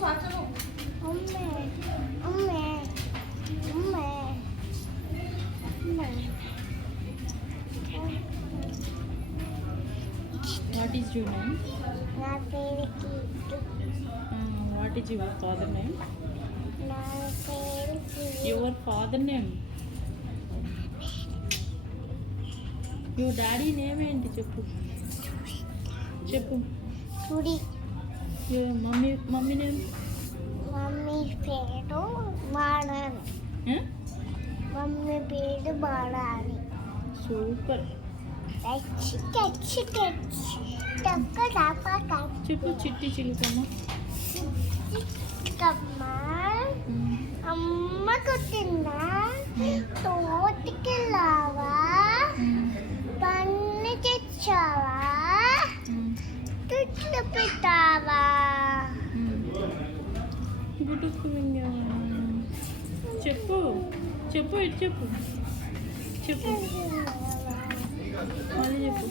What is your name? Um, what is your father name? Your father name? Your daddy name ఏంటి చెప్పు చెప్పు చూడి mummy mummy name? Mummy పేరు మాడని mummy పేరు మాడాలి super. చెప్పు చిట్టి చిలుకమ్మ. కమ్మ అమ్మ కొట్టిందా? తోటికెళ్ళావా? పన్ను తెచ్చావా? తుట్లు పెట్టావా చెప్పు. చెప్పు ఇటు చెప్పు. చెప్పు. మళ్ళీ చెప్పు.